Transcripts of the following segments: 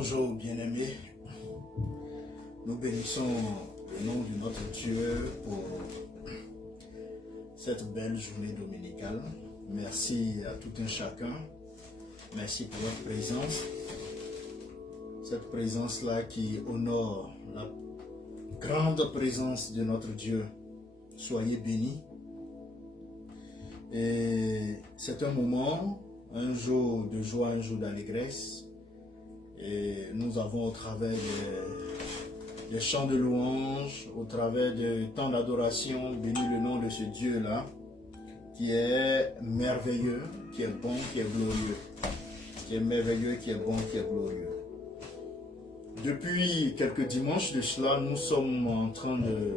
Bonjour bien-aimés, nous bénissons le nom de notre Dieu pour cette belle journée dominicale. Merci à tout un chacun, merci pour votre présence. Cette présence-là qui honore la grande présence de notre Dieu. Soyez bénis. Et c'est un moment, un jour de joie, un jour d'allégresse. Et nous avons au travers des chants de louange, au travers de temps d'adoration, béni le nom de ce Dieu-là, qui est merveilleux, qui est bon, qui est glorieux. Qui est merveilleux, qui est bon, qui est glorieux. Depuis quelques dimanches de cela, nous sommes en train de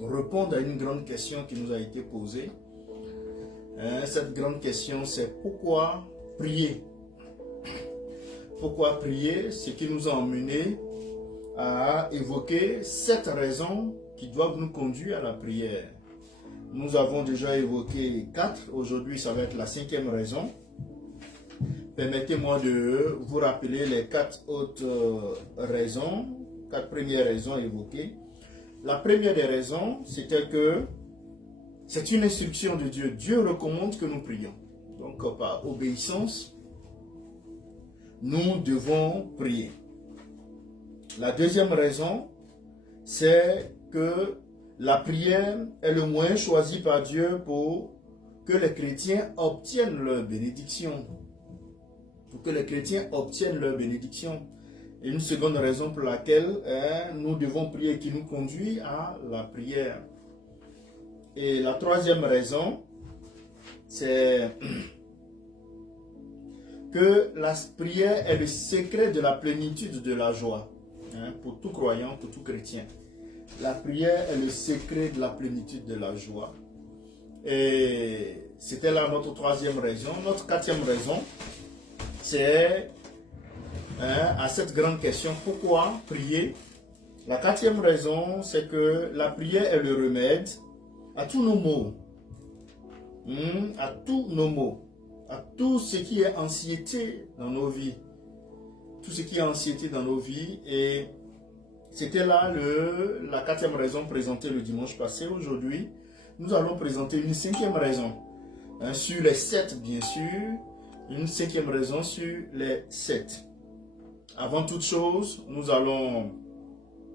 répondre à une grande question qui nous a été posée. Cette grande question, c'est pourquoi prier? Pourquoi prier? Ce qui nous a emmené à évoquer 7 raisons qui doivent nous conduire à la prière. Nous avons déjà évoqué 4. Aujourd'hui, ça va être la 5e raison. Permettez-moi de vous rappeler les 4 autres raisons, 4 premières raisons évoquées. La première des raisons, c'était que c'est une instruction de Dieu. Dieu recommande que nous prions. Donc, par obéissance, nous devons prier. La deuxième raison, c'est que la prière est le moyen choisi par Dieu pour que les chrétiens obtiennent leur bénédiction. Pour que les chrétiens obtiennent leur bénédiction. Et une seconde raison pour laquelle nous devons prier, qui nous conduit à la prière. Et la troisième raison, c'est que la prière est le secret de la plénitude de la joie. Pour tout croyant, pour tout chrétien. La prière est le secret de la plénitude de la joie. Et c'était là notre troisième raison. Notre quatrième raison, c'est à cette grande question, pourquoi prier? La quatrième raison, c'est que la prière est le remède à tous nos maux. À tous nos maux. À tout ce qui est anxiété dans nos vies. Tout ce qui est anxiété dans nos vies. Et c'était là la quatrième raison présentée le dimanche passé. Aujourd'hui, nous allons présenter une 5e raison. Sur les 7, bien sûr. Une 5e raison sur les 7. Avant toute chose, nous allons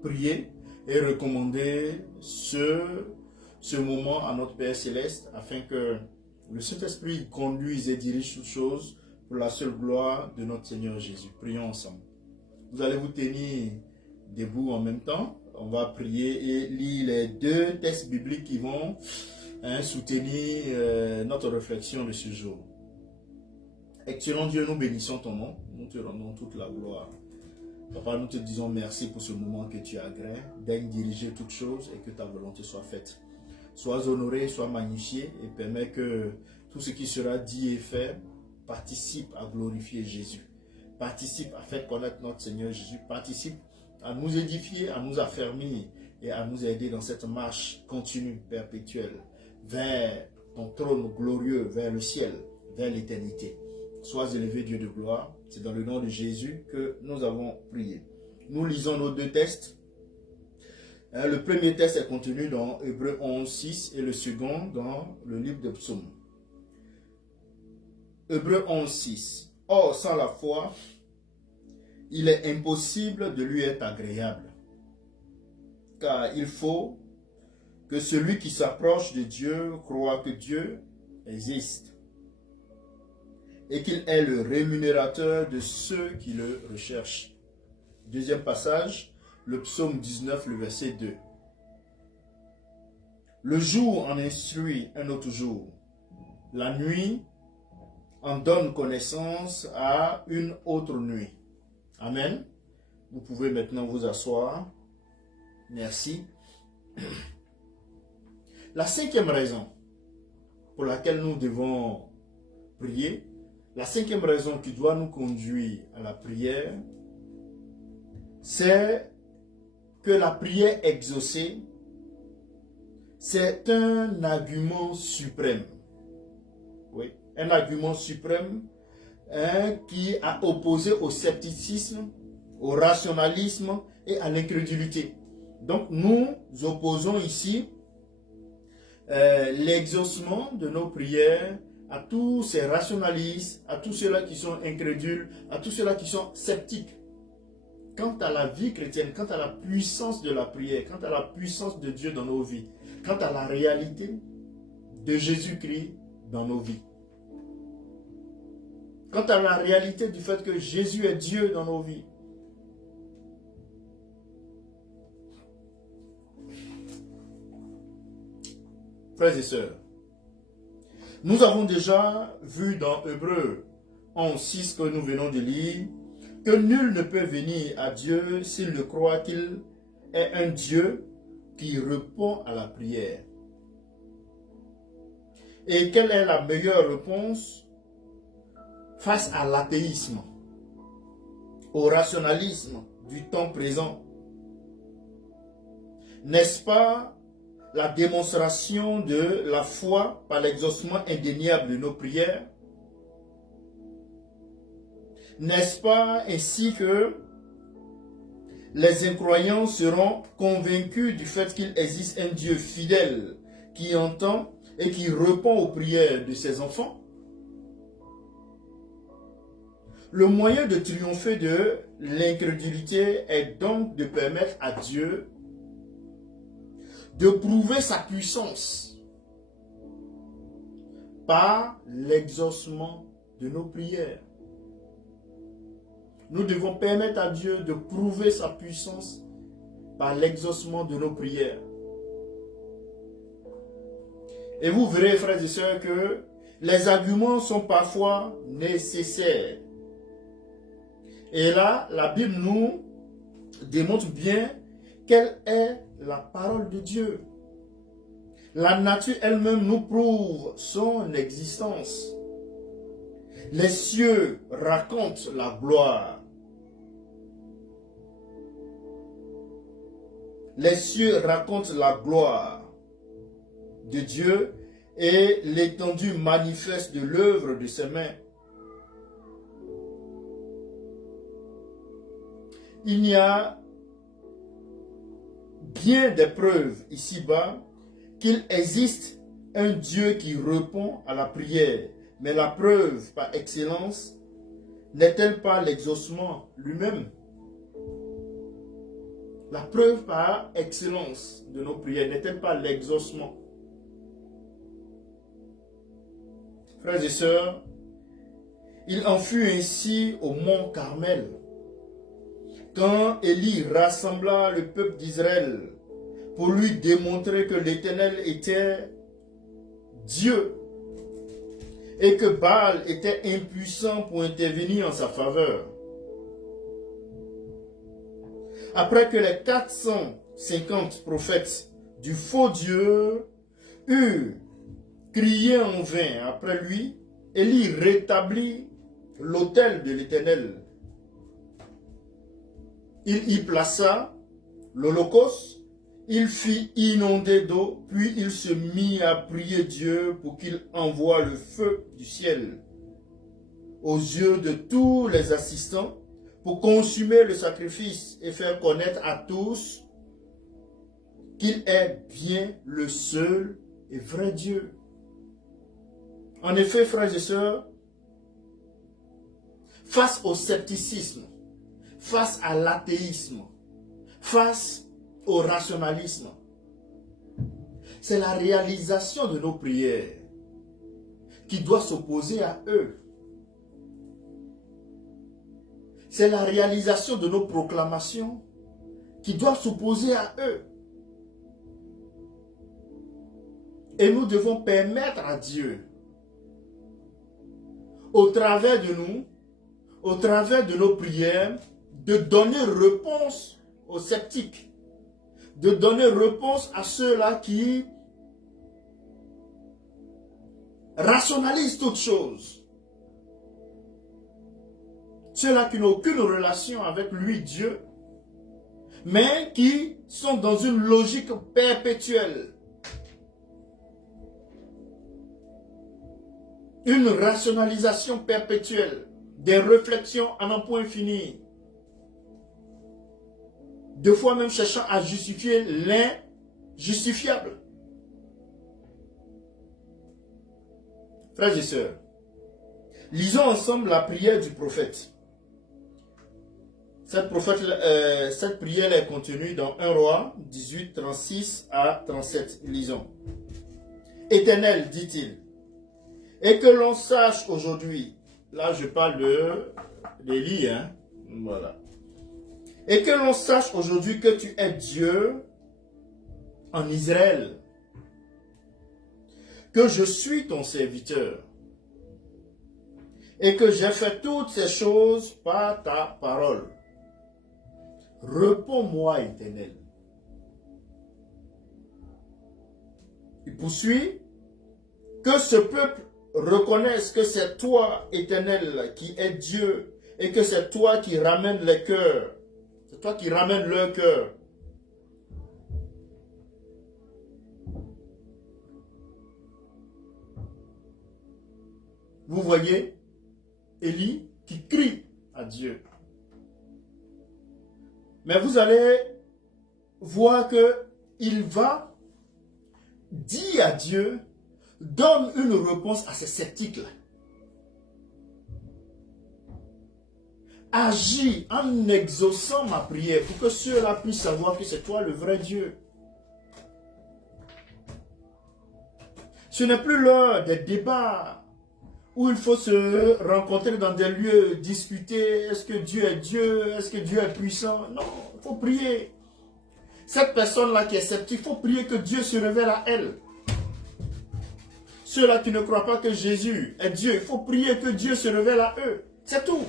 prier et recommander ce moment à notre Père Céleste afin que le Saint-Esprit conduise et dirige toutes choses pour la seule gloire de notre Seigneur Jésus. Prions ensemble. Vous allez vous tenir debout en même temps. On va prier et lire les 2 textes bibliques qui vont soutenir notre réflexion de ce jour. Excellent Dieu, nous bénissons ton nom. Nous te rendons toute la gloire. Papa, nous te disons merci pour ce moment que tu agrées. Daigne diriger toutes choses et que ta volonté soit faite. Sois honoré, sois magnifié et permets que tout ce qui sera dit et fait participe à glorifier Jésus. Participe à faire connaître notre Seigneur Jésus. Participe à nous édifier, à nous affermir et à nous aider dans cette marche continue, perpétuelle, vers ton trône glorieux, vers le ciel, vers l'éternité. Sois élevé, Dieu de gloire. C'est dans le nom de Jésus que nous avons prié. Nous lisons nos 2 textes. Le premier texte est contenu dans Hébreux 11, 6 et le second dans le livre de Psaumes. Hébreux 11, 6. Or, sans la foi, il est impossible de lui être agréable. Car il faut que celui qui s'approche de Dieu croit que Dieu existe et qu'il est le rémunérateur de ceux qui le recherchent. Deuxième passage, le psaume 19, le verset 2. Le jour en instruit un autre jour. La nuit en donne connaissance à une autre nuit. Amen. Vous pouvez maintenant vous asseoir. Merci. La 5e raison pour laquelle nous devons prier, la 5e raison qui doit nous conduire à la prière, c'est que la prière exaucée, c'est un argument suprême. Oui, un argument suprême qui a opposé au scepticisme, au rationalisme et à l'incrédulité. Donc nous opposons ici l'exaucement de nos prières à tous ces rationalistes, à tous ceux-là qui sont incrédules, à tous ceux-là qui sont sceptiques. Quant à la vie chrétienne, quant à la puissance de la prière, quant à la puissance de Dieu dans nos vies, quant à la réalité de Jésus-Christ dans nos vies. Quant à la réalité du fait que Jésus est Dieu dans nos vies. Frères et sœurs, nous avons déjà vu dans Hébreux 11:6 que nous venons de lire, que nul ne peut venir à Dieu s'il ne croit qu'il est un Dieu qui répond à la prière. Et quelle est la meilleure réponse face à l'athéisme, au rationalisme du temps présent? N'est-ce pas la démonstration de la foi par l'exaucement indéniable de nos prières? N'est-ce pas ainsi que les incroyants seront convaincus du fait qu'il existe un Dieu fidèle qui entend et qui répond aux prières de ses enfants? Le moyen de triompher de l'incrédulité est donc de permettre à Dieu de prouver sa puissance par l'exaucement de nos prières. Nous devons permettre à Dieu de prouver sa puissance par l'exaucement de nos prières. Et vous verrez, frères et sœurs, que les arguments sont parfois nécessaires. Et là, la Bible nous démontre bien quelle est la parole de Dieu. La nature elle-même nous prouve son existence. Les cieux racontent la gloire. Les cieux racontent la gloire de Dieu et l'étendue manifeste de l'œuvre de ses mains. Il y a bien des preuves ici-bas qu'il existe un Dieu qui répond à la prière. Mais la preuve par excellence n'est-elle pas l'exaucement lui-même? La preuve par excellence de nos prières n'est-elle pas l'exaucement? Frères et sœurs, il en fut ainsi au mont Carmel, quand Élie rassembla le peuple d'Israël pour lui démontrer que l'Éternel était Dieu et que Baal était impuissant pour intervenir en sa faveur. Après que les 450 prophètes du faux Dieu eurent crié en vain après lui, Élie rétablit l'autel de l'Éternel. Il y plaça l'holocauste, il fit inonder d'eau, puis il se mit à prier Dieu pour qu'il envoie le feu du ciel aux yeux de tous les assistants pour consumer le sacrifice et faire connaître à tous qu'il est bien le seul et vrai Dieu. En effet, frères et sœurs, face au scepticisme, face à l'athéisme, face au rationalisme, c'est la réalisation de nos prières qui doit s'opposer à eux. C'est la réalisation de nos proclamations qui doit s'opposer à eux. Et nous devons permettre à Dieu, au travers de nous, au travers de nos prières, de donner réponse aux sceptiques, de donner réponse à ceux-là qui rationalisent toutes choses, ceux-là qui n'ont aucune relation avec lui, Dieu, mais qui sont dans une logique perpétuelle, une rationalisation perpétuelle. des réflexions à n'en point finir. Deux fois même cherchant à justifier l'injustifiable. Frères et sœurs, lisons ensemble la prière du prophète. Cette prière est contenue dans 1 Roi 18, 36 à 37. Lisons. Éternel, dit-il, et que l'on sache aujourd'hui, là je parle d'Élie, hein, voilà. Et que l'on sache aujourd'hui que tu es Dieu en Israël, que je suis ton serviteur, et que j'ai fait toutes ces choses par ta parole. Réponds-moi, Éternel. Il poursuit, que ce peuple reconnaisse que c'est toi, Éternel, qui es Dieu, et que c'est toi qui ramènes les cœurs. C'est toi qui ramènes leur cœur. Vous voyez Élie qui crie à Dieu. Mais vous allez voir que il va dire à Dieu, donne une réponse à ces sceptiques-là. Agis en exaucant ma prière pour que ceux-là puissent savoir que c'est toi le vrai Dieu. Ce n'est plus l'heure des débats où il faut se rencontrer dans des lieux, discuter, est-ce que Dieu est Dieu, est-ce que Dieu est puissant? Non, il faut prier. Cette personne-là qui est sceptique, il faut prier que Dieu se révèle à elle. Ceux-là qui ne croient pas que Jésus est Dieu, il faut prier que Dieu se révèle à eux. C'est tout.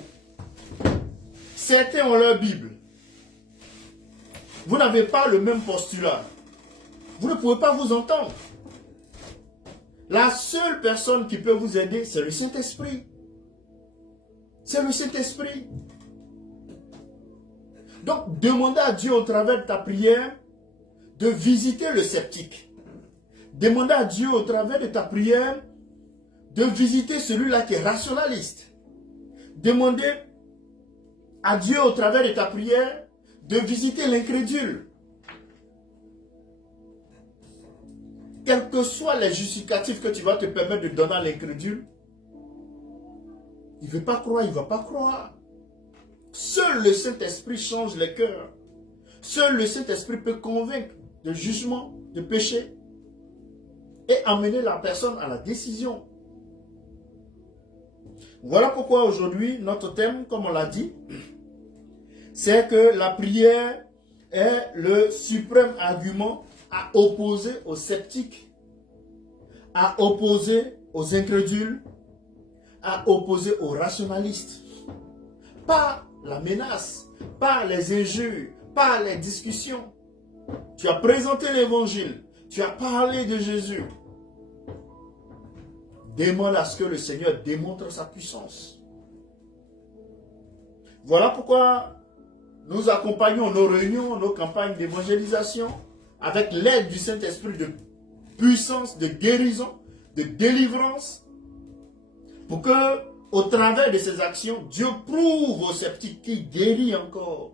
Certains ont leur Bible. Vous n'avez pas le même postulat. Vous ne pouvez pas vous entendre. La seule personne qui peut vous aider, c'est le Saint-Esprit. C'est le Saint-Esprit. Donc, demandez à Dieu au travers de ta prière de visiter le sceptique. Demandez à Dieu au travers de ta prière de visiter celui-là qui est rationaliste. Demandez à Dieu au travers de ta prière de visiter l'incrédule. Quels que soient les justificatifs que tu vas te permettre de donner à l'incrédule, il ne veut pas croire, il ne va pas croire. Seul le Saint-Esprit change les cœurs. Seul le Saint-Esprit peut convaincre de jugement, de péché et amener la personne à la décision. Voilà pourquoi aujourd'hui, notre thème, comme on l'a dit, c'est que la prière est le suprême argument à opposer aux sceptiques, à opposer aux incrédules, à opposer aux rationalistes. Pas la menace, pas les injures, pas les discussions. Tu as présenté l'évangile, tu as parlé de Jésus. Demande à ce que le Seigneur démontre sa puissance. Voilà pourquoi nous accompagnons nos réunions, nos campagnes d'évangélisation avec l'aide du Saint-Esprit de puissance, de guérison, de délivrance, pour que, au travers de ces actions, Dieu prouve aux sceptiques qu'il guérit encore.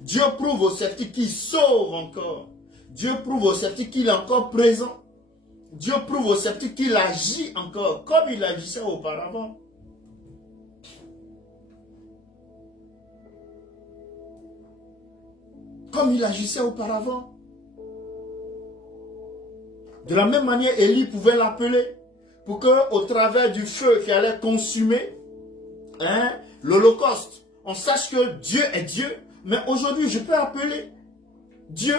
Dieu prouve aux sceptiques qu'il sauve encore. Dieu prouve aux sceptiques qu'il est encore présent. Dieu prouve aux sceptiques qu'il agit encore comme il agissait auparavant. Comme il agissait auparavant. De la même manière, Élie pouvait l'appeler pour qu'au travers du feu qui allait consumer l'Holocauste, on sache que Dieu est Dieu. Mais aujourd'hui, je peux appeler Dieu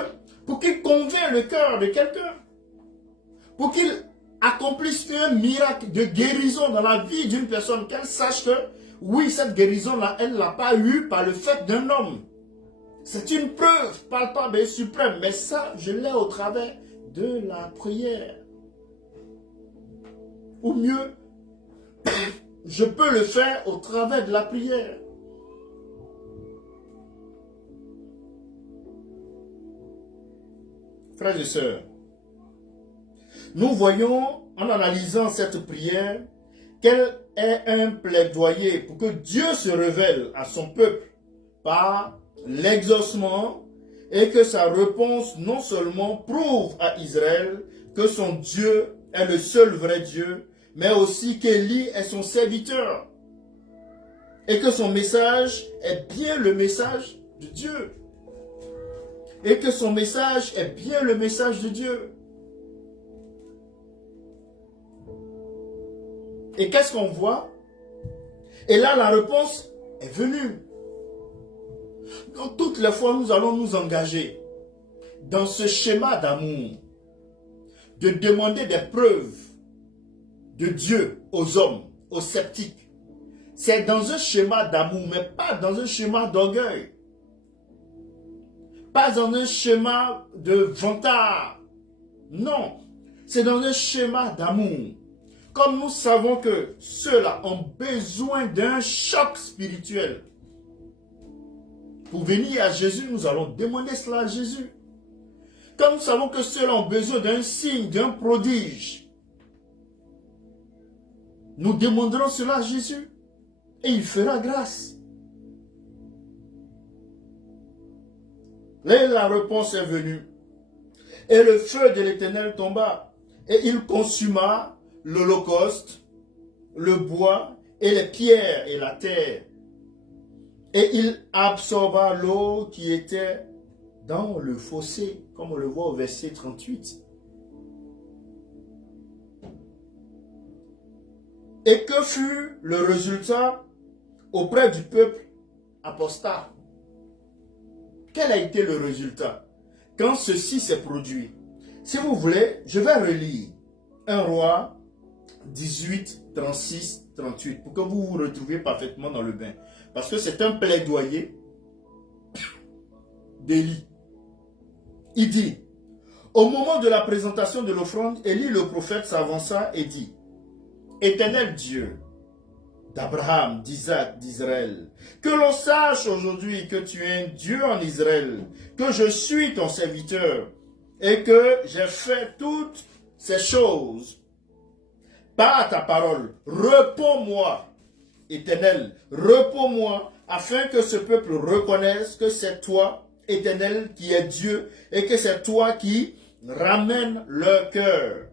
pour qu'il convainc le cœur de quelqu'un. Pour qu'il accomplisse un miracle de guérison dans la vie d'une personne. Qu'elle sache que, oui, cette guérison-là, elle ne l'a pas eue par le fait d'un homme. C'est une preuve palpable et suprême. Mais ça, je l'ai au travers de la prière. Ou mieux, je peux le faire au travers de la prière. Frères et sœurs, nous voyons en analysant cette prière qu'elle est un plaidoyer pour que Dieu se révèle à son peuple par l'exaucement et que sa réponse non seulement prouve à Israël que son Dieu est le seul vrai Dieu, mais aussi qu'Élie est son serviteur et que son message est bien le message de Dieu. Et que son message est bien le message de Dieu. Et qu'est-ce qu'on voit? Et là, la réponse est venue. Donc, toutes les fois, nous allons nous engager dans ce schéma d'amour, de demander des preuves de Dieu aux hommes, aux sceptiques. C'est dans un schéma d'amour, mais pas dans un schéma d'orgueil. Pas dans un schéma de vantard. Non, c'est dans un schéma d'amour. Comme nous savons que ceux-là ont besoin d'un choc spirituel. Pour venir à Jésus, nous allons demander cela à Jésus. Comme nous savons que ceux-là ont besoin d'un signe, d'un prodige, nous demanderons cela à Jésus. Et il fera grâce. Là, la réponse est venue. Et le feu de l'Éternel tomba. Et il consuma l'holocauste, le bois et les pierres et la terre. Et il absorba l'eau qui était dans le fossé, comme on le voit au verset 38. Et que fut le résultat auprès du peuple apostat? Quel a été le résultat quand ceci s'est produit? Si vous voulez, je vais relire 1 Roi 18, 36, 38 pour que vous vous retrouviez parfaitement dans le bain. Parce que c'est un plaidoyer d'Élie. Il dit, au moment de la présentation de l'offrande, Élie le prophète s'avança et dit, Éternel Dieu d'Abraham, d'Isaac, d'Israël, que l'on sache aujourd'hui que tu es un Dieu en Israël, que je suis ton serviteur et que j'ai fait toutes ces choses par ta parole. Réponds-moi, Éternel, réponds-moi, afin que ce peuple reconnaisse que c'est toi, Éternel, qui es Dieu, et que c'est toi qui ramènes leur cœur.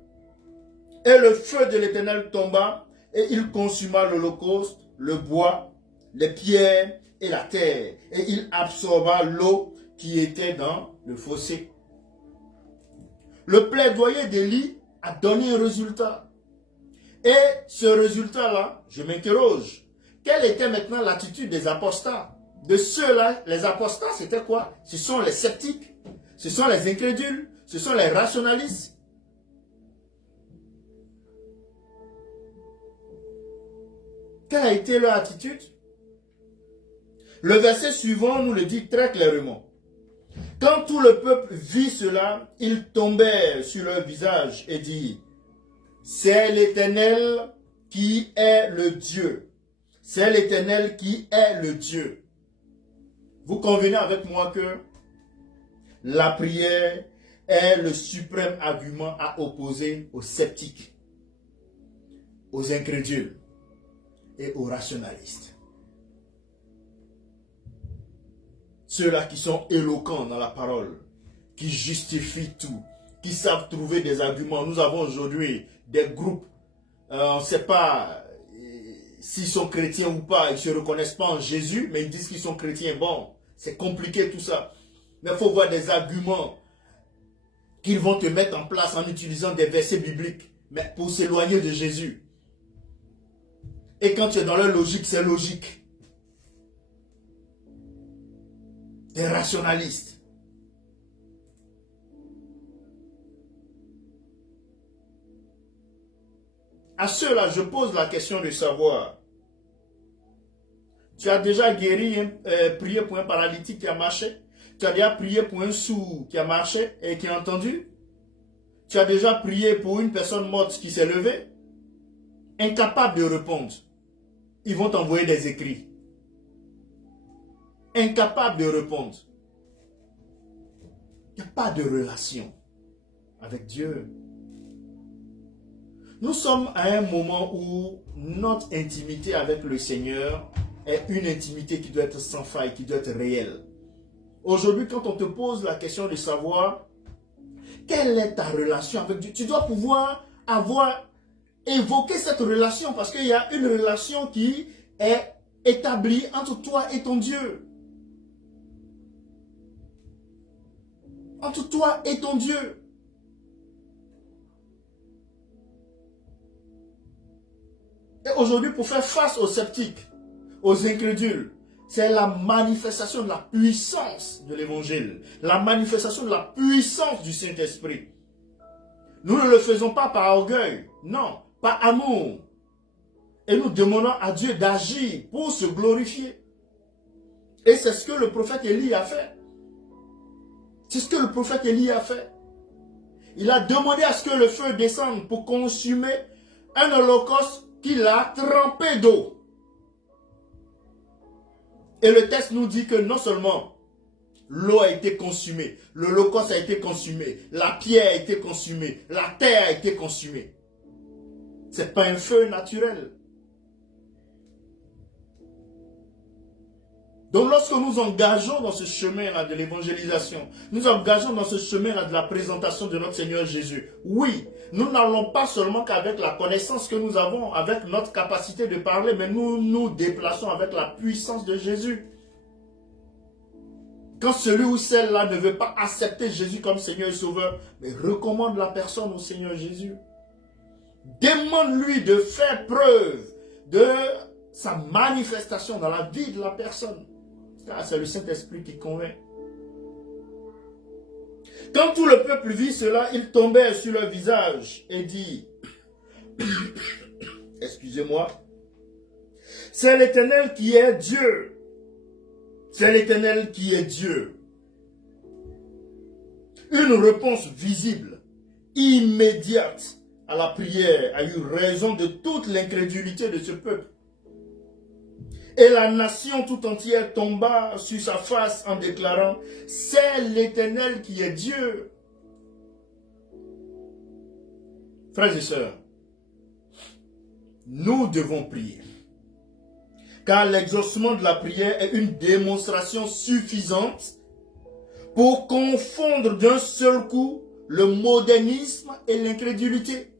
Et le feu de l'Éternel tomba, et il consuma l'holocauste, le bois, les pierres et la terre. Et il absorba l'eau qui était dans le fossé. Le plaidoyer d'Élie a donné un résultat. Et ce résultat-là, je m'interroge. Quelle était maintenant l'attitude des apostats? De ceux-là, les apostats, c'était quoi? Ce sont les sceptiques, ce sont les incrédules, ce sont les rationalistes. Quelle a été leur attitude? Le verset suivant nous le dit très clairement. Quand tout le peuple vit cela, ils tombèrent sur leur visage et dirent, c'est l'Éternel qui est le Dieu. C'est l'Éternel qui est le Dieu. Vous convenez avec moi que la prière est le suprême argument à opposer aux sceptiques, aux incrédules et aux rationalistes. Ceux-là qui sont éloquents dans la parole, qui justifient tout, qui savent trouver des arguments. Nous avons aujourd'hui des groupes, on ne sait pas s'ils sont chrétiens ou pas, ils ne se reconnaissent pas en Jésus, mais ils disent qu'ils sont chrétiens. Bon, c'est compliqué tout ça. Mais il faut voir des arguments qu'ils vont te mettre en place en utilisant des versets bibliques, mais pour s'éloigner de Jésus. Et quand tu es dans leur logique, c'est logique. Des rationalistes. À ceux-là, je pose la question de savoir, tu as déjà guéri, prié pour un paralytique qui a marché? Tu as déjà prié pour un sourd qui a marché et qui a entendu? Tu as déjà prié pour une personne morte qui s'est levée? Incapable de répondre. Ils vont t'envoyer des écrits. Incapable de répondre. Il n'y a pas de relation avec Dieu. Nous sommes à un moment où notre intimité avec le Seigneur est une intimité qui doit être sans faille, qui doit être réelle. Aujourd'hui, quand on te pose la question de savoir quelle est ta relation avec Dieu, tu dois pouvoir évoquer cette relation parce qu'il y a une relation qui est établie entre toi et ton Dieu. Entre toi et ton Dieu. Et aujourd'hui, pour faire face aux sceptiques, aux incrédules, c'est la manifestation de la puissance de l'évangile, la manifestation de la puissance du Saint-Esprit. Nous ne le faisons pas par orgueil, non, par amour. Et nous demandons à Dieu d'agir pour se glorifier. Et c'est ce que le prophète Élie a fait. C'est ce que le prophète Élie a fait. Il a demandé à ce que le feu descende pour consumer un holocauste qu'il a trempé d'eau. Et le texte nous dit que non seulement l'eau a été consumée, l'holocauste a été consumé, la pierre a été consumée, la terre a été consumée. Ce n'est pas un feu naturel. Donc lorsque nous engageons dans ce chemin-là de l'évangélisation, nous engageons dans ce chemin-là de la présentation de notre Seigneur Jésus, oui, nous n'allons pas seulement qu'avec la connaissance que nous avons, avec notre capacité de parler, mais nous nous déplaçons avec la puissance de Jésus. Quand celui ou celle-là ne veut pas accepter Jésus comme Seigneur et Sauveur, mais recommande la personne au Seigneur Jésus. Demande-lui de faire preuve de sa manifestation dans la vie de la personne. C'est le Saint-Esprit qui convainc. Quand tout le peuple vit cela, il tombait sur leur visage et dit, excusez-moi, c'est l'Éternel qui est Dieu. C'est l'Éternel qui est Dieu. Une réponse visible, immédiate à la prière a eu raison de toute l'incrédulité de ce peuple. Et la nation tout entière tomba sur sa face en déclarant, c'est l'Éternel qui est Dieu. Frères et sœurs, nous devons prier. Car l'exaucement de la prière est une démonstration suffisante pour confondre d'un seul coup le modernisme et l'incrédulité.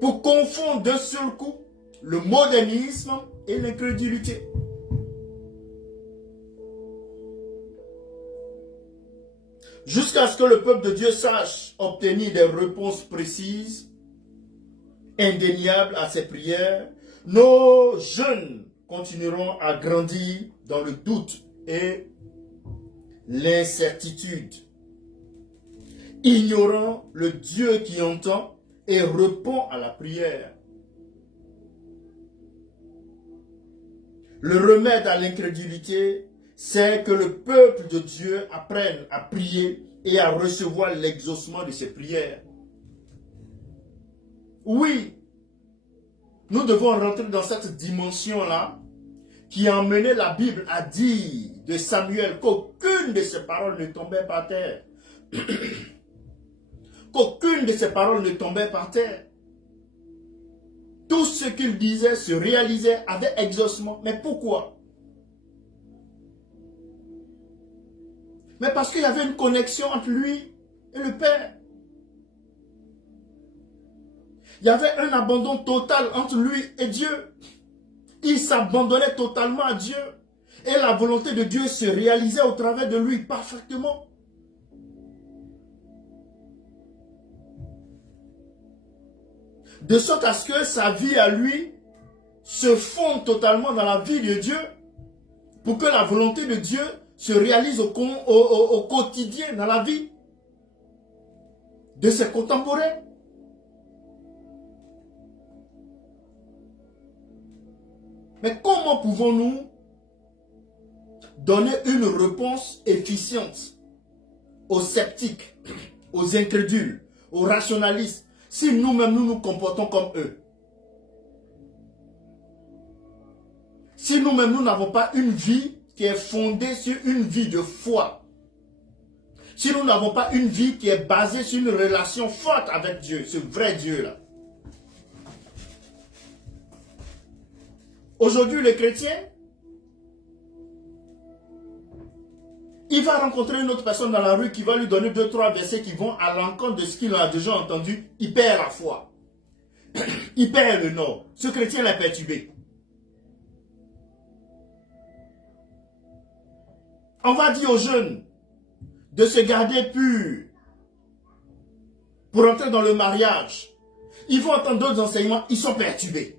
Pour confondre d'un seul coup le modernisme et l'incrédulité. Jusqu'à ce que le peuple de Dieu sache obtenir des réponses précises, indéniables à ses prières, nos jeunes continueront à grandir dans le doute et l'incertitude, ignorant le Dieu qui entend et répond à la prière. Le remède à l'incrédulité, c'est que le peuple de Dieu apprenne à prier et à recevoir l'exaucement de ses prières. Oui, nous devons rentrer dans cette dimension-là qui a emmené la Bible à dire de Samuel qu'aucune de ses paroles ne tombait par terre. Qu'aucune de ses paroles ne tombait par terre. Tout ce qu'il disait se réalisait avec exaucement. Mais pourquoi? Mais parce qu'il y avait une connexion entre lui et le Père. Il y avait un abandon total entre lui et Dieu. Il s'abandonnait totalement à Dieu. Et la volonté de Dieu se réalisait au travers de lui parfaitement. De sorte à ce que sa vie à lui se fonde totalement dans la vie de Dieu pour que la volonté de Dieu se réalise au quotidien dans la vie de ses contemporains. Mais comment pouvons-nous donner une réponse efficiente aux sceptiques, aux incrédules, aux rationalistes, si nous-mêmes nous nous comportons comme eux? Si nous-mêmes nous n'avons pas une vie qui est fondée sur une vie de foi, si nous n'avons pas une vie qui est basée sur une relation forte avec Dieu, ce vrai Dieu-là. Aujourd'hui, le chrétien, il va rencontrer une autre personne dans la rue qui va lui donner 2-3 versets qui vont à l'encontre de ce qu'il a déjà entendu. Il perd la foi. Il perd le nord. Ce chrétien l'a perturbé. On va dire aux jeunes de se garder purs pour entrer dans le mariage. Ils vont entendre d'autres enseignements, ils sont perturbés.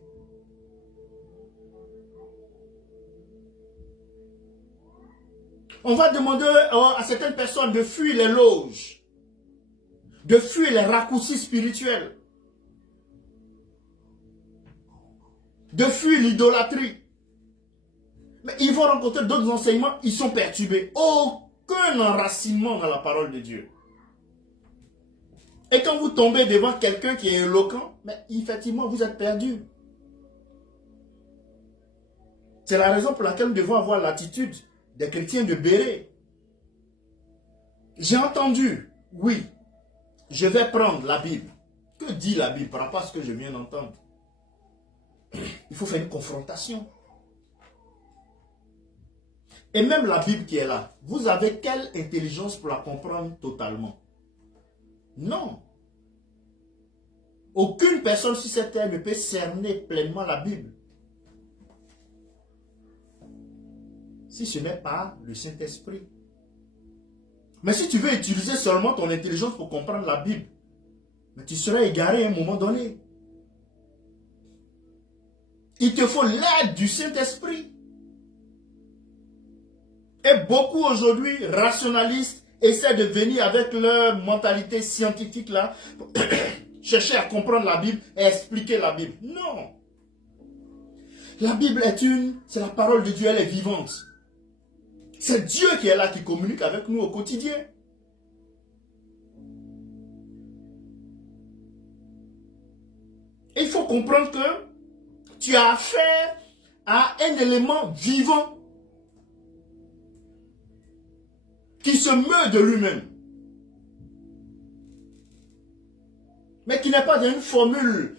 On va demander à certaines personnes de fuir les loges, de fuir les raccourcis spirituels, de fuir l'idolâtrie. Mais ils vont rencontrer d'autres enseignements, ils sont perturbés. Aucun enracinement dans la parole de Dieu. Et quand vous tombez devant quelqu'un qui est éloquent, mais effectivement, vous êtes perdu. C'est la raison pour laquelle nous devons avoir l'attitude des chrétiens de Béret. J'ai entendu, oui, je vais prendre la Bible. Que dit la Bible par rapport à ce que je viens d'entendre? Il faut faire une confrontation. Et même la Bible qui est là, vous avez quelle intelligence pour la comprendre totalement? Non. Aucune personne sur cette terre ne peut cerner pleinement la Bible. Si ce n'est pas le Saint-Esprit. Mais si tu veux utiliser seulement ton intelligence pour comprendre la Bible, mais tu seras égaré à un moment donné. Il te faut l'aide du Saint-Esprit. Et beaucoup aujourd'hui, rationalistes, essaient de venir avec leur mentalité scientifique là, chercher à comprendre la Bible et expliquer la Bible. Non. La Bible c'est la parole de Dieu, elle est vivante. C'est Dieu qui est là, qui communique avec nous au quotidien. Il faut comprendre que tu as affaire à un élément vivant qui se meut de lui-même. Mais qui n'est pas dans une formule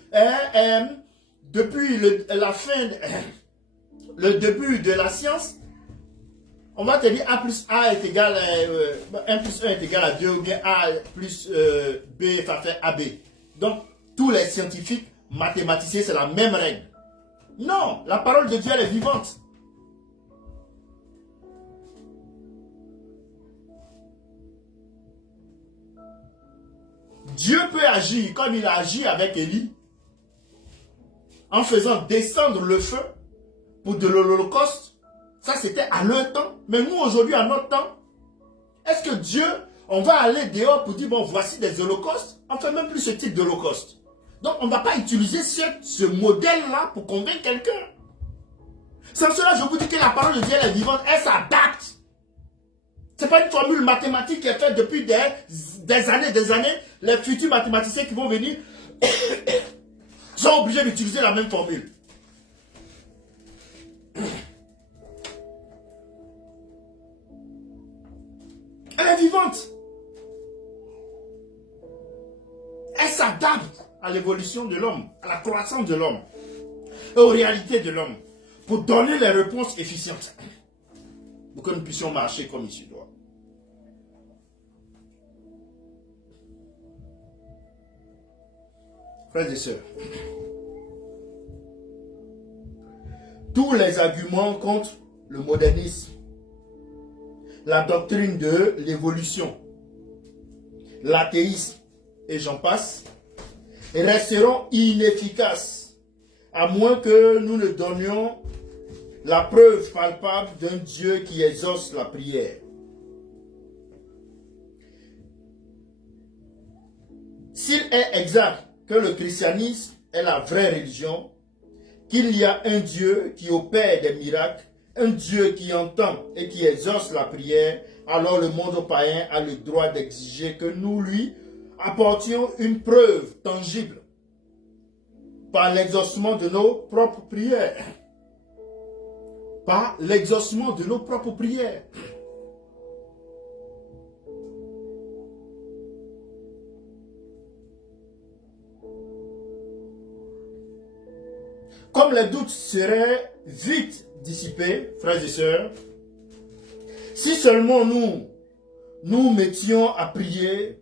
depuis la fin, le début de la science. On va te dire A plus A est égal à 1 plus 1 est égal à 2 ou bien A plus B va faire AB. Donc, tous les scientifiques, mathématiciens, c'est la même règle. Non, la parole de Dieu elle est vivante. Dieu peut agir comme il a agi avec Élie, en faisant descendre le feu pour de l'Holocauste. Ça, c'était à leur temps. Mais nous, aujourd'hui, à notre temps, est-ce que Dieu, on va aller dehors pour dire, bon, voici des holocaustes? On ne fait même plus ce type d'holocauste. Donc, on ne va pas utiliser ce modèle-là pour convaincre quelqu'un. Sans cela, je vous dis que la parole de Dieu est vivante, elle s'adapte. Ce n'est pas une formule mathématique qui est faite depuis des années. Les futurs mathématiciens qui vont venir sont obligés d'utiliser la même formule. Elle est vivante. Elle s'adapte à l'évolution de l'homme, à la croissance de l'homme, et aux réalités de l'homme, pour donner les réponses efficientes, pour que nous puissions marcher comme il se doit. Frères et sœurs, tous les arguments contre le modernisme, la doctrine de l'évolution, l'athéisme et j'en passe, resteront inefficaces à moins que nous ne donnions la preuve palpable d'un Dieu qui exauce la prière. S'il est exact que le christianisme est la vraie religion, qu'il y a un Dieu qui opère des miracles, un Dieu qui entend et qui exauce la prière, alors le monde païen a le droit d'exiger que nous lui apportions une preuve tangible par l'exaucement de nos propres prières. Par l'exaucement de nos propres prières. comme les doutes seraient vite dissipés, frères et sœurs, si seulement nous mettions à prier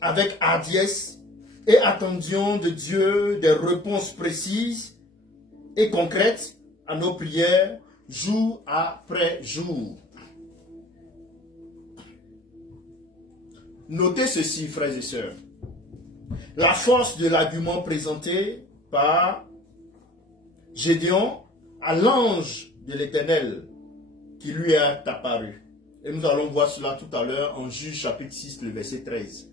avec hardiesse et attendions de Dieu des réponses précises et concrètes à nos prières jour après jour. Notez ceci, frères et sœurs. La force de l'argument présenté par Gédéon à l'ange de l'Éternel qui lui est apparu. Et nous allons voir cela tout à l'heure en Juge chapitre 6, le verset 13.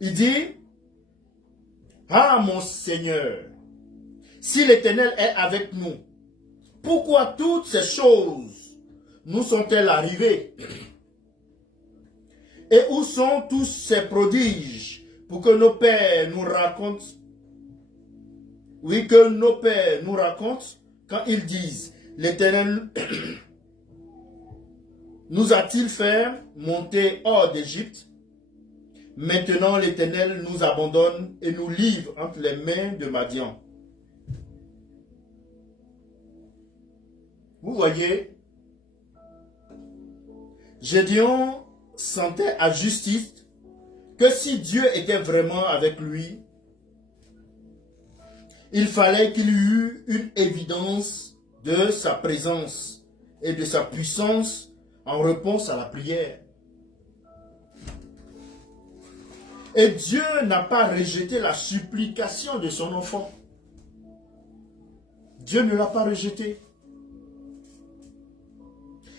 Il dit, ah mon Seigneur, si l'Éternel est avec nous, pourquoi toutes ces choses nous sont-elles arrivées? Et où sont tous ces prodiges pour que nos pères nous racontent? Oui, que nos pères nous racontent quand ils disent, l'Éternel nous a-t-il fait monter hors d'Égypte? Maintenant l'Éternel nous abandonne et nous livre entre les mains de Madian. Vous voyez, Gédéon sentait à justice que si Dieu était vraiment avec lui, il fallait qu'il y eût une évidence de sa présence et de sa puissance en réponse à la prière. Et Dieu n'a pas rejeté la supplication de son enfant. Dieu ne l'a pas rejeté.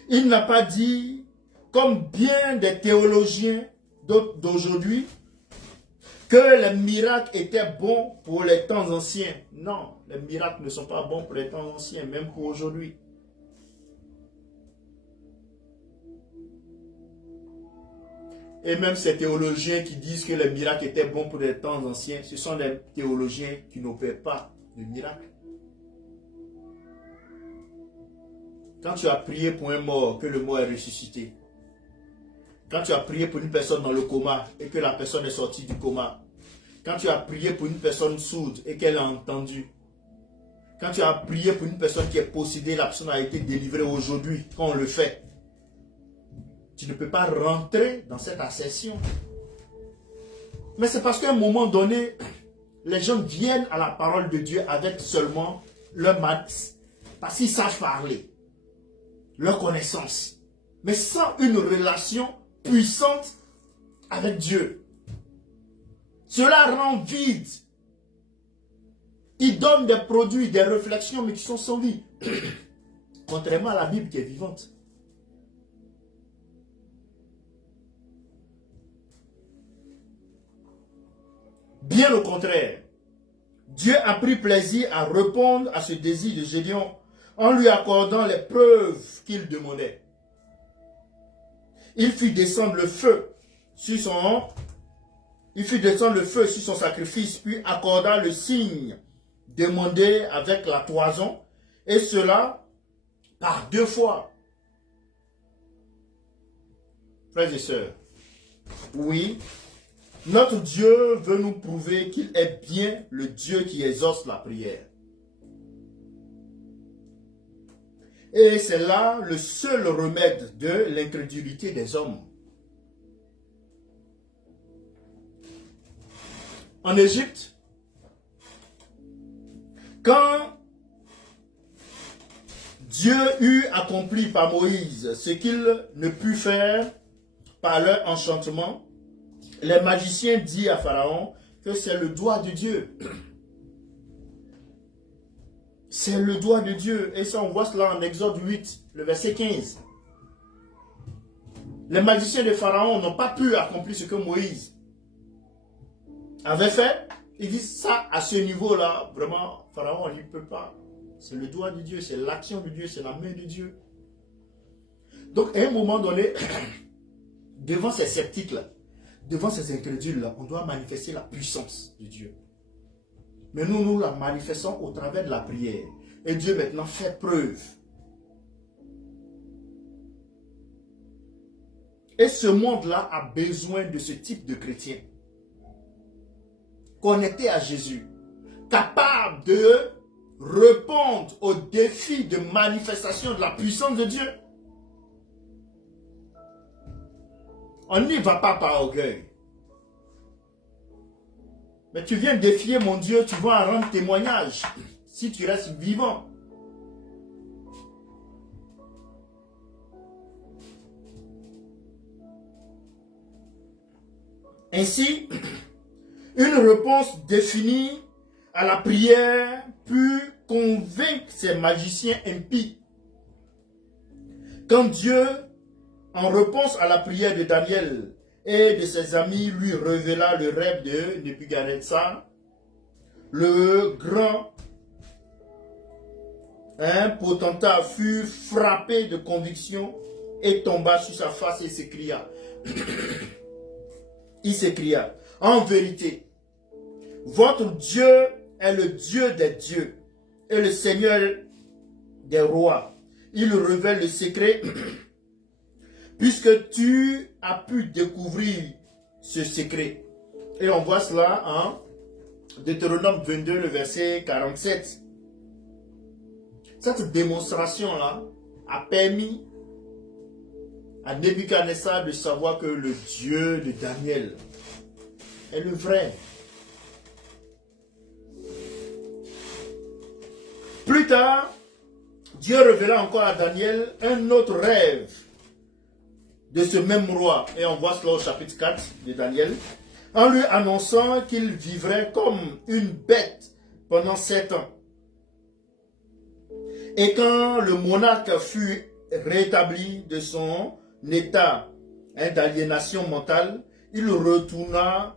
Il n'a pas dit, comme bien des théologiens d'aujourd'hui, que les miracles étaient bons pour les temps anciens. Non, les miracles ne sont pas bons pour les temps anciens, même pour aujourd'hui. Et même ces théologiens qui disent que les miracles étaient bons pour les temps anciens, ce sont des théologiens qui n'opèrent pas de miracles. Quand tu as prié pour un mort, que le mort est ressuscité. Quand tu as prié pour une personne dans le coma et que la personne est sortie du coma. Quand tu as prié pour une personne sourde et qu'elle a entendu. Quand tu as prié pour une personne qui est possédée, la personne a été délivrée aujourd'hui, quand on le fait. Tu ne peux pas rentrer dans cette assertion. Mais c'est parce qu'à un moment donné, les gens viennent à la parole de Dieu avec seulement leur maths, parce qu'ils savent parler, leur connaissance, mais sans une relation puissante avec Dieu. Cela rend vide. Ils donnent des produits, des réflexions, mais qui sont sans vie. Contrairement à la Bible qui est vivante. Bien au contraire, Dieu a pris plaisir à répondre à ce désir de Gédéon en lui accordant les preuves qu'il demandait. Il fit descendre le feu sur son sacrifice, puis accorda le signe demandé avec la toison, et cela par 2 fois. Frères et sœurs, oui, notre Dieu veut nous prouver qu'il est bien le Dieu qui exauce la prière. Et c'est là le seul remède de l'incrédulité des hommes. En Égypte, quand Dieu eut accompli par Moïse ce qu'il ne put faire par leur enchantement, les magiciens dirent à Pharaon que c'est le doigt de Dieu. C'est le doigt de Dieu. Et ça, on voit cela en Exode 8, le verset 15. Les magiciens de Pharaon n'ont pas pu accomplir ce que Moïse avait fait. Ils disent ça, à ce niveau-là, vraiment, Pharaon, il ne peut pas. C'est le doigt de Dieu, c'est l'action de Dieu, c'est la main de Dieu. Donc, à un moment donné, devant ces sceptiques-là, devant ces incrédules-là, on doit manifester la puissance de Dieu. Mais nous la manifestons au travers de la prière. Et Dieu maintenant fait preuve. Et ce monde-là a besoin de ce type de chrétiens. connecté à Jésus, capable de répondre aux défis de manifestation de la puissance de Dieu. On n'y va pas par orgueil. Mais tu viens défier mon Dieu, tu vas en rendre témoignage si tu restes vivant. Ainsi, une réponse définie à la prière put convaincre ces magiciens impies. Quand Dieu, en réponse à la prière de Daniel et de ses amis, lui révéla le rêve de Nebuchadnezzar, le grand potentat fut frappé de conviction et tomba sur sa face et s'écria. Il s'écria, en vérité, votre Dieu est le Dieu des dieux et le Seigneur des rois. Il révèle le secret puisque tu as pu découvrir ce secret. Et on voit cela en Deutéronome 22, le verset 47. Cette démonstration-là a permis à Nebuchadnezzar de savoir que le Dieu de Daniel est le vrai. Plus tard, Dieu révéla encore à Daniel un autre rêve de ce même roi. Et on voit cela au chapitre 4 de Daniel. En lui annonçant qu'il vivrait comme une bête pendant 7 ans. Et quand le monarque fut rétabli de son état d'aliénation mentale, il retrouva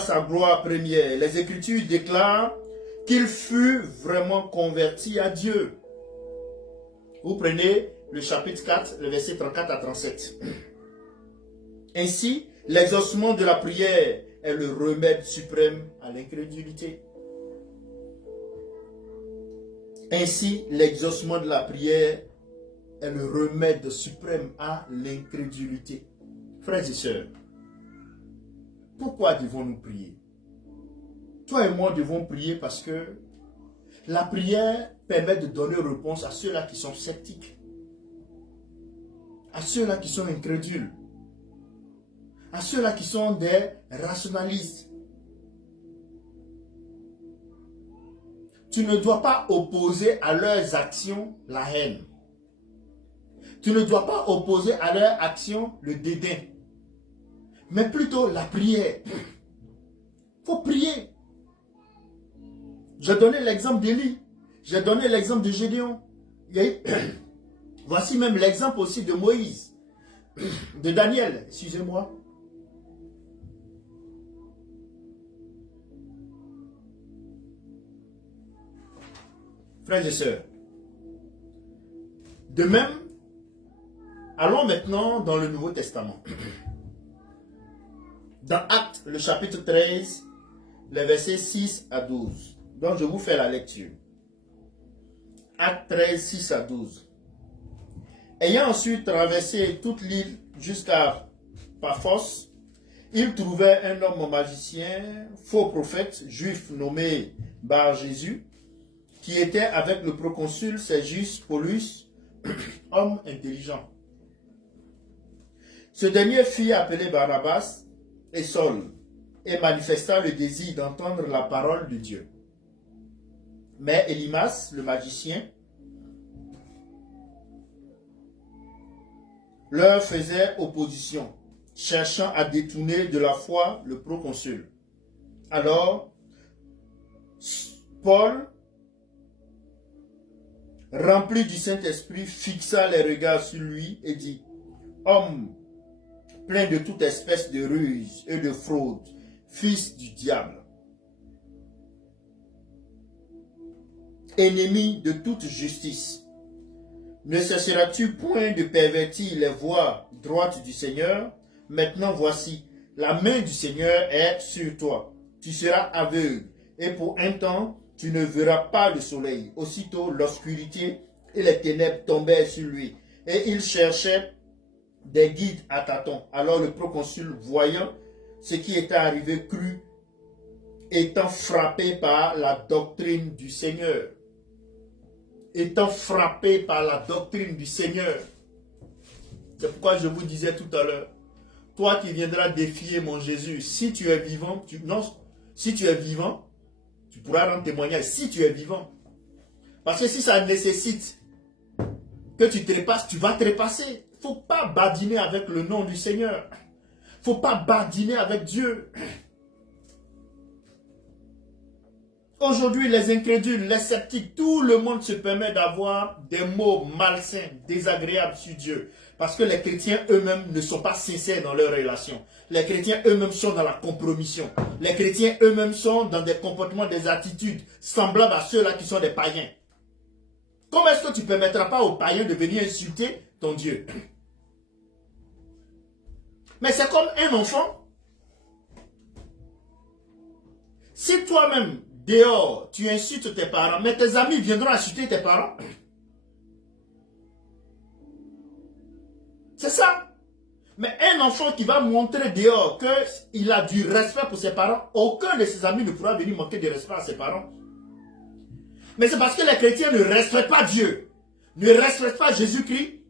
sa gloire première. Les Écritures déclarent qu'il fut vraiment converti à Dieu. Vous prenez le chapitre 4, le verset 34 à 37. Ainsi, l'exaucement de la prière est le remède suprême à l'incrédulité. Ainsi, l'exaucement de la prière est le remède suprême à l'incrédulité. Frères et sœurs, pourquoi devons-nous prier? Toi et moi devons prier parce que la prière permet de donner réponse à ceux-là qui sont sceptiques, à ceux-là qui sont incrédules, à ceux-là qui sont des rationalistes. Tu ne dois pas opposer à leurs actions la haine. Tu ne dois pas opposer à leurs actions le dédain, mais plutôt la prière. Il faut prier. J'ai donné l'exemple d'Élie. J'ai donné l'exemple de Gédéon. Voici même l'exemple aussi de Moïse, de Daniel, excusez-moi. Frères et sœurs, de même, allons maintenant dans le Nouveau Testament. Dans Actes, le chapitre 13, les versets 6 à 12. Donc, je vous fais la lecture. Actes 13, 6 à 12. Ayant ensuite traversé toute l'île jusqu'à Paphos, il trouvait un homme magicien, faux prophète, juif nommé Bar-Jésus, qui était avec le proconsul Sergius Paulus, homme intelligent. Ce dernier fit appeler Barnabas et Saul, et manifesta le désir d'entendre la parole de Dieu. Mais Élymas, le magicien, leur faisait opposition, cherchant à détourner de la foi le proconsul. Alors, Paul, rempli du Saint-Esprit, fixa les regards sur lui et dit, « Homme, plein de toute espèce de ruse et de fraude, fils du diable, ennemi de toute justice, ne cesseras-tu point de pervertir les voies droites du Seigneur? Maintenant voici, la main du Seigneur est sur toi. Tu seras aveugle, et pour un temps, tu ne verras pas le soleil. » Aussitôt, l'obscurité et les ténèbres tombèrent sur lui, et il cherchait des guides à tâtons. Alors le proconsul, voyant ce qui était arrivé, crut étant frappés par la doctrine du Seigneur. Étant frappés par la doctrine du Seigneur. C'est pourquoi je vous disais tout à l'heure, toi qui viendras défier mon Jésus, si tu es vivant, si tu es vivant, tu pourras rendre témoignage si tu es vivant. Parce que si ça nécessite que tu trépasses, tu vas trépasser. Il ne faut pas badiner avec le nom du Seigneur. Il ne faut pas badiner avec Dieu. Aujourd'hui, les incrédules, les sceptiques, tout le monde se permet d'avoir des mots malsains, désagréables sur Dieu. Parce que les chrétiens eux-mêmes ne sont pas sincères dans leurs relations. Les chrétiens eux-mêmes sont dans la compromission. Les chrétiens eux-mêmes sont dans des comportements, des attitudes semblables à ceux-là qui sont des païens. Comment est-ce que tu ne permettras pas aux païens de venir insulter ton Dieu? Mais c'est comme un enfant. Si toi-même, dehors, tu insultes tes parents, mais tes amis viendront insulter tes parents. C'est ça. Mais un enfant qui va montrer dehors qu'il a du respect pour ses parents, aucun de ses amis ne pourra venir manquer de respect à ses parents. Mais c'est parce que les chrétiens ne respectent pas Dieu, ne respectent pas Jésus-Christ,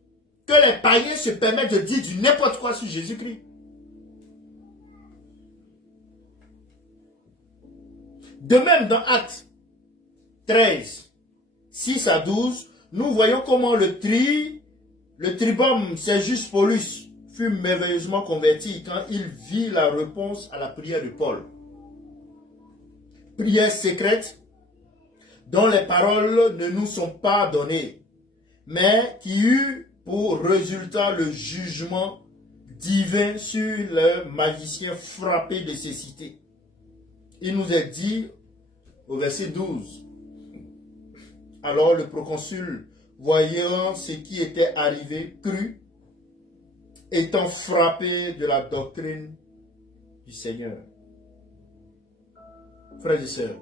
que les païens se permettent de dire du n'importe quoi sur Jésus-Christ. De même dans Actes 13, 6 à 12, nous voyons comment le tribun Sergius Paulus fut merveilleusement converti quand il vit la réponse à la prière de Paul. Prière secrète dont les paroles ne nous sont pas données, mais qui eut pour résultat le jugement divin sur le magicien frappé de cécité. Il nous est dit au verset 12, alors le proconsul, voyant ce qui était arrivé, crut, étant frappé de la doctrine du Seigneur. Frères et sœurs,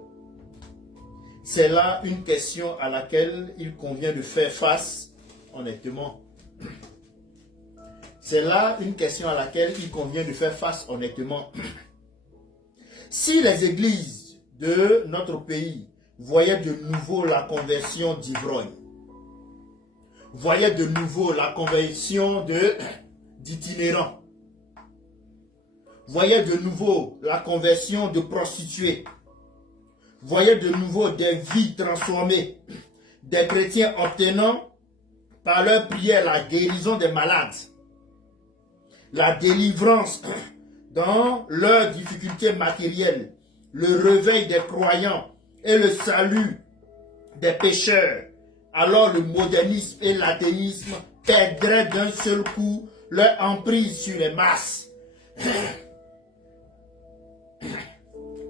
c'est là une question à laquelle il convient de faire face honnêtement. C'est là une question à laquelle il convient de faire face honnêtement. Si les églises de notre pays voyaient de nouveau la conversion d'ivrogne, voyaient de nouveau la conversion d'itinérants, voyaient de nouveau la conversion de prostituées, voyaient de nouveau des vies transformées, des chrétiens obtenant par leur prière la guérison des malades, la délivrance dans leurs difficultés matérielles, le réveil des croyants et le salut des pécheurs, alors le modernisme et l'athéisme perdraient d'un seul coup leur emprise sur les masses.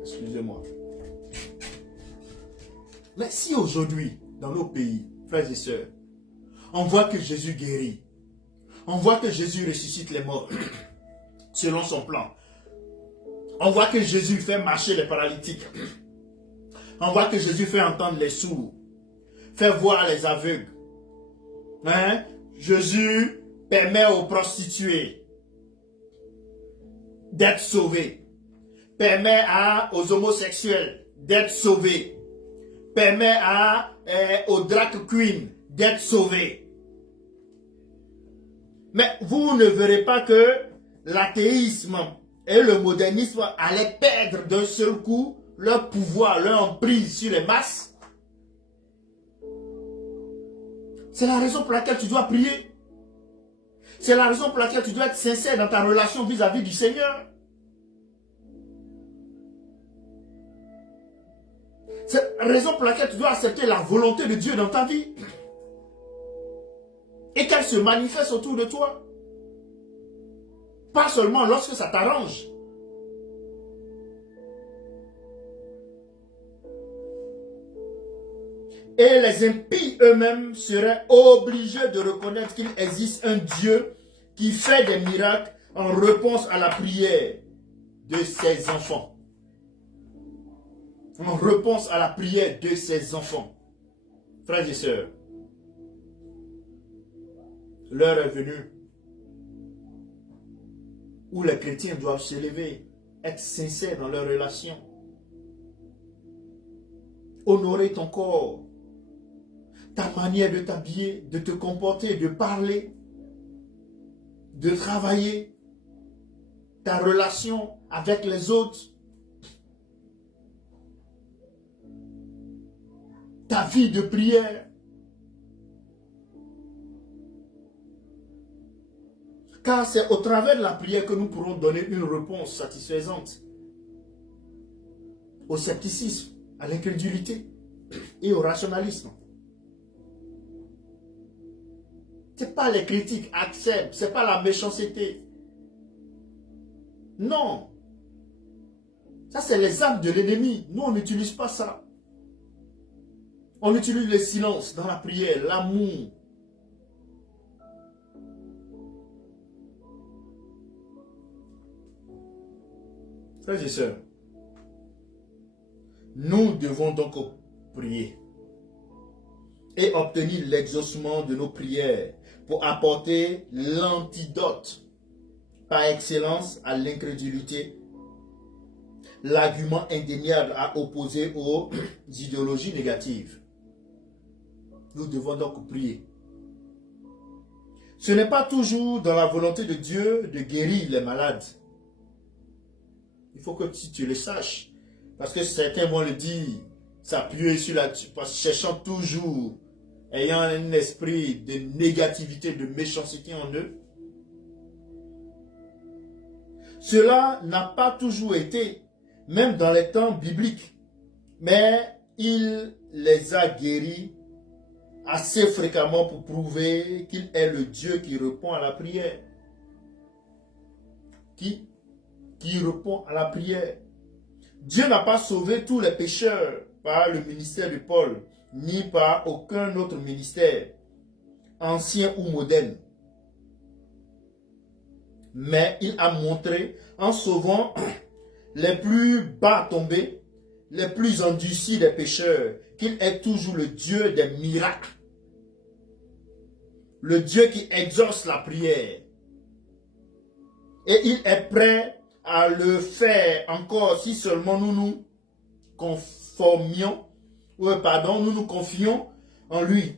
Excusez-moi. Mais si aujourd'hui, dans nos pays, frères et sœurs, on voit que Jésus guérit, on voit que Jésus ressuscite les morts, selon son plan, on voit que Jésus fait marcher les paralytiques, on voit que Jésus fait entendre les sourds, fait voir les aveugles, Jésus permet aux prostituées d'être sauvés, permet aux homosexuels d'être sauvés, permet aux drag queens d'être sauvés. Mais vous ne verrez pas que l'athéisme et le modernisme allaient perdre d'un seul coup leur pouvoir, leur emprise sur les masses. C'est la raison pour laquelle tu dois prier. C'est la raison pour laquelle tu dois être sincère dans ta relation vis-à-vis du Seigneur. C'est la raison pour laquelle tu dois accepter la volonté de Dieu dans ta vie. Et qu'elle se manifeste autour de toi. Pas seulement lorsque ça t'arrange. Et les impies eux-mêmes seraient obligés de reconnaître qu'il existe un Dieu qui fait des miracles en réponse à la prière de ses enfants. En réponse à la prière de ses enfants. Frères et sœurs, l'heure est venue où les chrétiens doivent se lever, être sincères dans leurs relations. honorer ton corps, ta manière de t'habiller, de te comporter, de parler, de travailler, ta relation avec les autres, ta vie de prière. Car c'est au travers de la prière que nous pourrons donner une réponse satisfaisante au scepticisme, à l'incrédulité et au rationalisme. Ce n'est pas les critiques, acceptent, ce n'est pas la méchanceté. Non. Ça, c'est les armes de l'ennemi. Nous, on n'utilise pas ça. On utilise le silence dans la prière, l'amour. Frères et sœurs, nous devons donc prier et obtenir l'exaucement de nos prières pour apporter l'antidote par excellence à l'incrédulité, l'argument indéniable à opposer aux idéologies négatives. Nous devons donc prier. Ce n'est pas toujours dans la volonté de Dieu de guérir les malades. Il faut que tu le saches. Parce que certains vont le dire, s'appuyer sur la... cherchant toujours, ayant un esprit de négativité, de méchanceté en eux. Cela n'a pas toujours été, même dans les temps bibliques. Mais il les a guéris assez fréquemment pour prouver qu'il est le Dieu qui répond à la prière. Qui répond à la prière. Dieu n'a pas sauvé tous les pécheurs par le ministère de Paul, ni par aucun autre ministère, ancien ou moderne. Mais il a montré, en sauvant les plus bas tombés, les plus endurcis des pécheurs, qu'il est toujours le Dieu des miracles. Le Dieu qui exauce la prière. Et il est prêt à le faire encore si seulement nous nous nous nous confions en lui.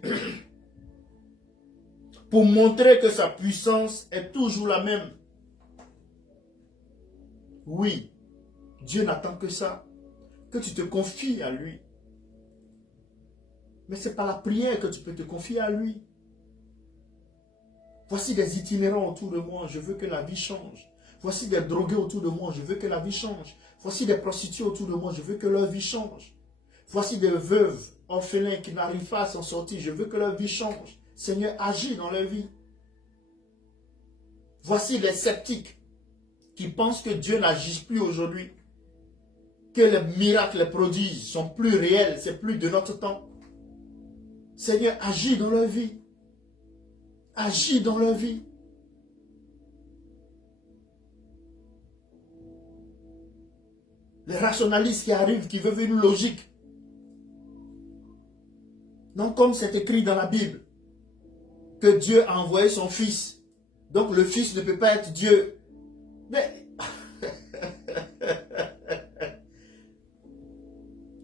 Pour montrer que sa puissance est toujours la même. Oui, Dieu n'attend que ça, que tu te confies à lui. Mais c'est par la prière que tu peux te confier à lui. Voici des itinérants autour de moi, je veux que la vie change. Voici des drogués autour de moi, je veux que la vie change. Voici des prostituées autour de moi, je veux que leur vie change. Voici des veuves, orphelins qui n'arrivent pas à s'en sortir, je veux que leur vie change. Seigneur, agis dans leur vie. Voici les sceptiques qui pensent que Dieu n'agit plus aujourd'hui. Que les miracles, les prodiges sont plus réels, c'est plus de notre temps. Seigneur, agis dans leur vie. Agis dans leur vie. Les rationalistes qui arrivent, qui veulent une logique. Non, comme c'est écrit dans la Bible, que Dieu a envoyé son Fils. Donc le Fils ne peut pas être Dieu. Mais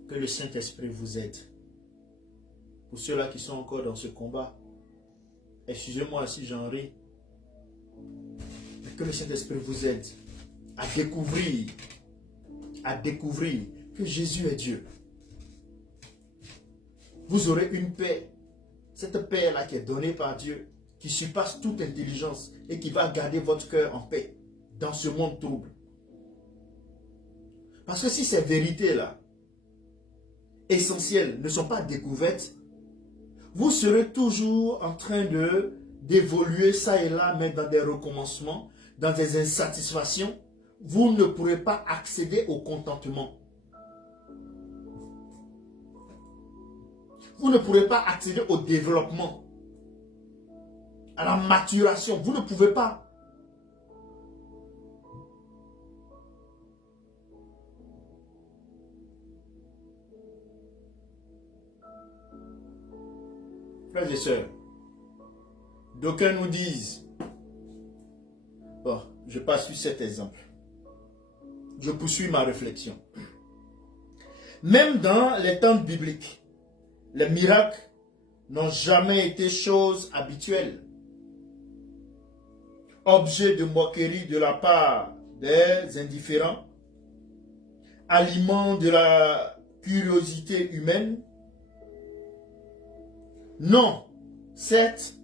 que le Saint-Esprit vous aide. Pour ceux-là qui sont encore dans ce combat, excusez-moi si j'en ris, mais que le Saint-Esprit vous aide à découvrir que Jésus est Dieu. Vous aurez une paix, cette paix-là qui est donnée par Dieu, qui surpasse toute intelligence et qui va garder votre cœur en paix dans ce monde trouble. Parce que si ces vérités-là, essentielles, ne sont pas découvertes, vous serez toujours en train d'évoluer ça et là, mais dans des recommencements, dans des insatisfactions. Vous ne pourrez pas accéder au contentement. Vous ne pourrez pas accéder au développement, à la maturation. Vous ne pouvez pas. Frères et sœurs, d'aucuns nous disent, bon, je passe sur cet exemple. Je poursuis ma réflexion. Même dans les temps bibliques, les miracles n'ont jamais été chose habituelle. Objet de moquerie de la part des indifférents, aliment de la curiosité humaine. Non, certes,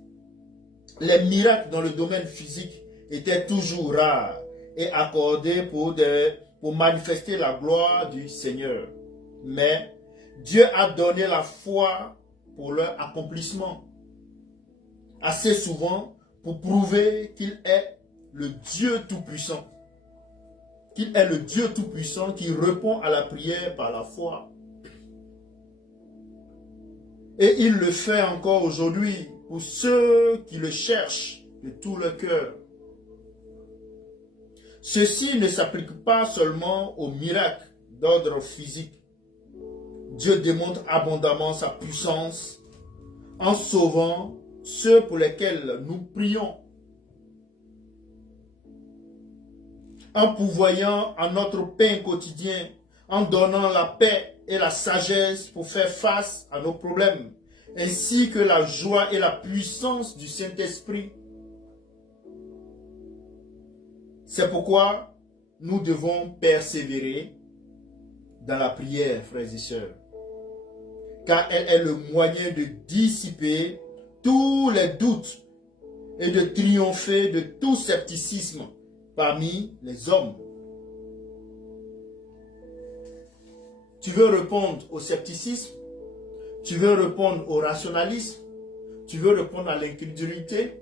les miracles dans le domaine physique étaient toujours rares et accordés pour manifester la gloire du Seigneur. Mais Dieu a donné la foi pour leur accomplissement. Assez souvent pour prouver qu'il est le Dieu Tout-Puissant. Qu'il est le Dieu Tout-Puissant qui répond à la prière par la foi. Et il le fait encore aujourd'hui pour ceux qui le cherchent de tout leur cœur. Ceci ne s'applique pas seulement aux miracles d'ordre physique. Dieu démontre abondamment sa puissance en sauvant ceux pour lesquels nous prions, en pourvoyant à notre pain quotidien, en donnant la paix et la sagesse pour faire face à nos problèmes, ainsi que la joie et la puissance du Saint-Esprit. C'est pourquoi nous devons persévérer dans la prière, frères et sœurs, car elle est le moyen de dissiper tous les doutes et de triompher de tout scepticisme parmi les hommes. Tu veux répondre au scepticisme? Tu veux répondre au rationalisme? Tu veux répondre à l'incrédulité?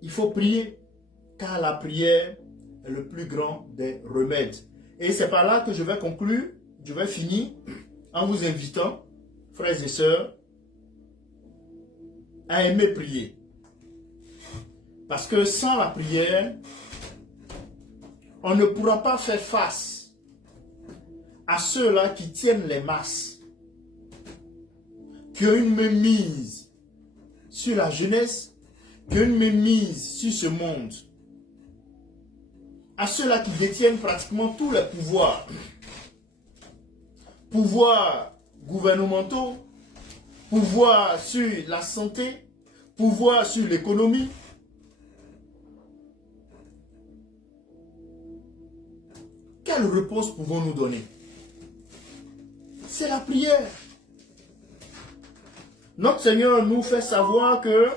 Il faut prier, car la prière est le plus grand des remèdes. Et c'est par là que je vais conclure, je vais finir en vous invitant, frères et sœurs, à aimer prier. Parce que sans la prière, on ne pourra pas faire face à ceux-là qui tiennent les masses, qui ont une mainmise sur la jeunesse, qui ont une mainmise sur ce monde, à ceux-là qui détiennent pratiquement tous les pouvoirs, pouvoirs gouvernementaux, pouvoirs sur la santé, pouvoirs sur l'économie. Quelle réponse pouvons-nous donner? C'est la prière. Notre Seigneur nous fait savoir que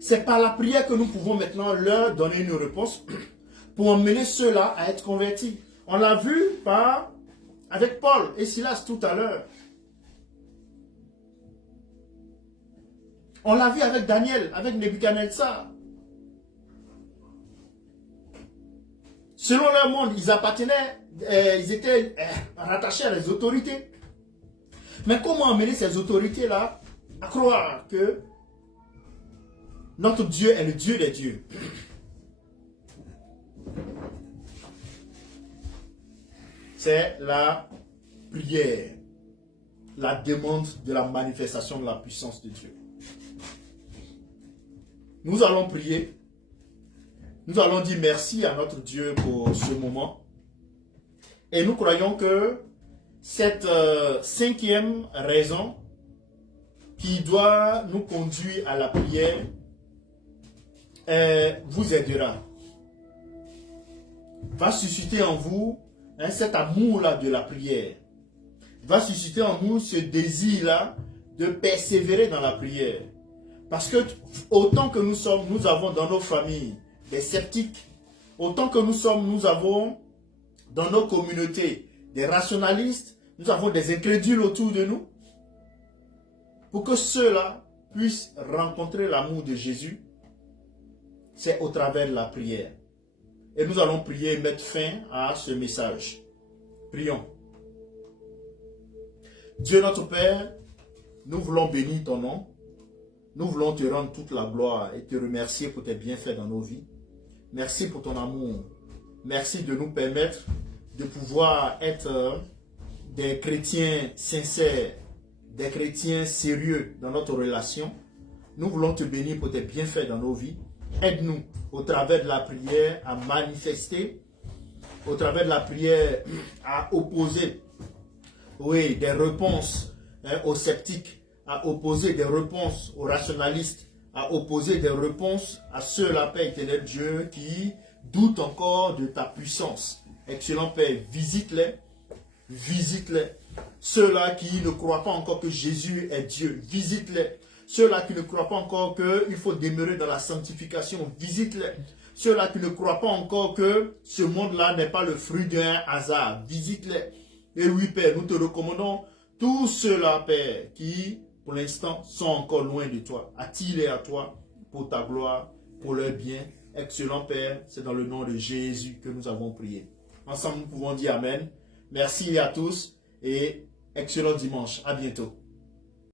c'est par la prière que nous pouvons maintenant leur donner une réponse pour emmener ceux-là à être convertis. On l'a vu avec Paul et Silas tout à l'heure. On l'a vu avec Daniel, avec Nebuchadnezzar. Selon leur monde, ils appartenaient, ils étaient rattachés à les autorités. Mais comment amener ces autorités-là à croire que notre Dieu est le Dieu des dieux? C'est la prière, la demande de la manifestation de la puissance de Dieu. Nous allons prier. Nous allons dire merci à notre Dieu pour ce moment. Et nous croyons que cette cinquième raison qui doit nous conduire à la prière vous aidera. Va susciter en vous cet amour-là de la prière. Va susciter en vous ce désir-là de persévérer dans la prière. Parce que autant que nous avons dans nos familles des sceptiques, autant que nous avons dans nos communautés des rationalistes, nous avons des incrédules autour de nous. Pour que ceux-là puissent rencontrer l'amour de Jésus, c'est au travers de la prière. Et nous allons prier et mettre fin à ce message. Prions. Dieu notre Père, nous voulons bénir ton nom. Nous voulons te rendre toute la gloire et te remercier pour tes bienfaits dans nos vies. Merci pour ton amour. Merci de nous permettre de pouvoir être des chrétiens sincères, des chrétiens sérieux dans notre relation. Nous voulons te bénir pour tes bienfaits dans nos vies. Aide-nous au travers de la prière à manifester, au travers de la prière à opposer oui, des réponses aux sceptiques, à opposer des réponses aux rationalistes, à opposer des réponses à ceux-là, Père éternel Dieu, qui doutent encore de ta puissance. Excellent Père, visite-les, visite-les. Ceux-là qui ne croient pas encore que Jésus est Dieu, visite-les. Ceux-là qui ne croient pas encore qu'il faut demeurer dans la sanctification, visite-les. Ceux-là qui ne croient pas encore que ce monde-là n'est pas le fruit d'un hasard, visite-les. Et oui, Père, nous te recommandons tous ceux-là, Père, qui, pour l'instant, sont encore loin de toi. Attire-les à toi pour ta gloire, pour leur bien. Excellent Père, c'est dans le nom de Jésus que nous avons prié. Ensemble, nous pouvons dire Amen. Merci à tous et excellent dimanche. À bientôt.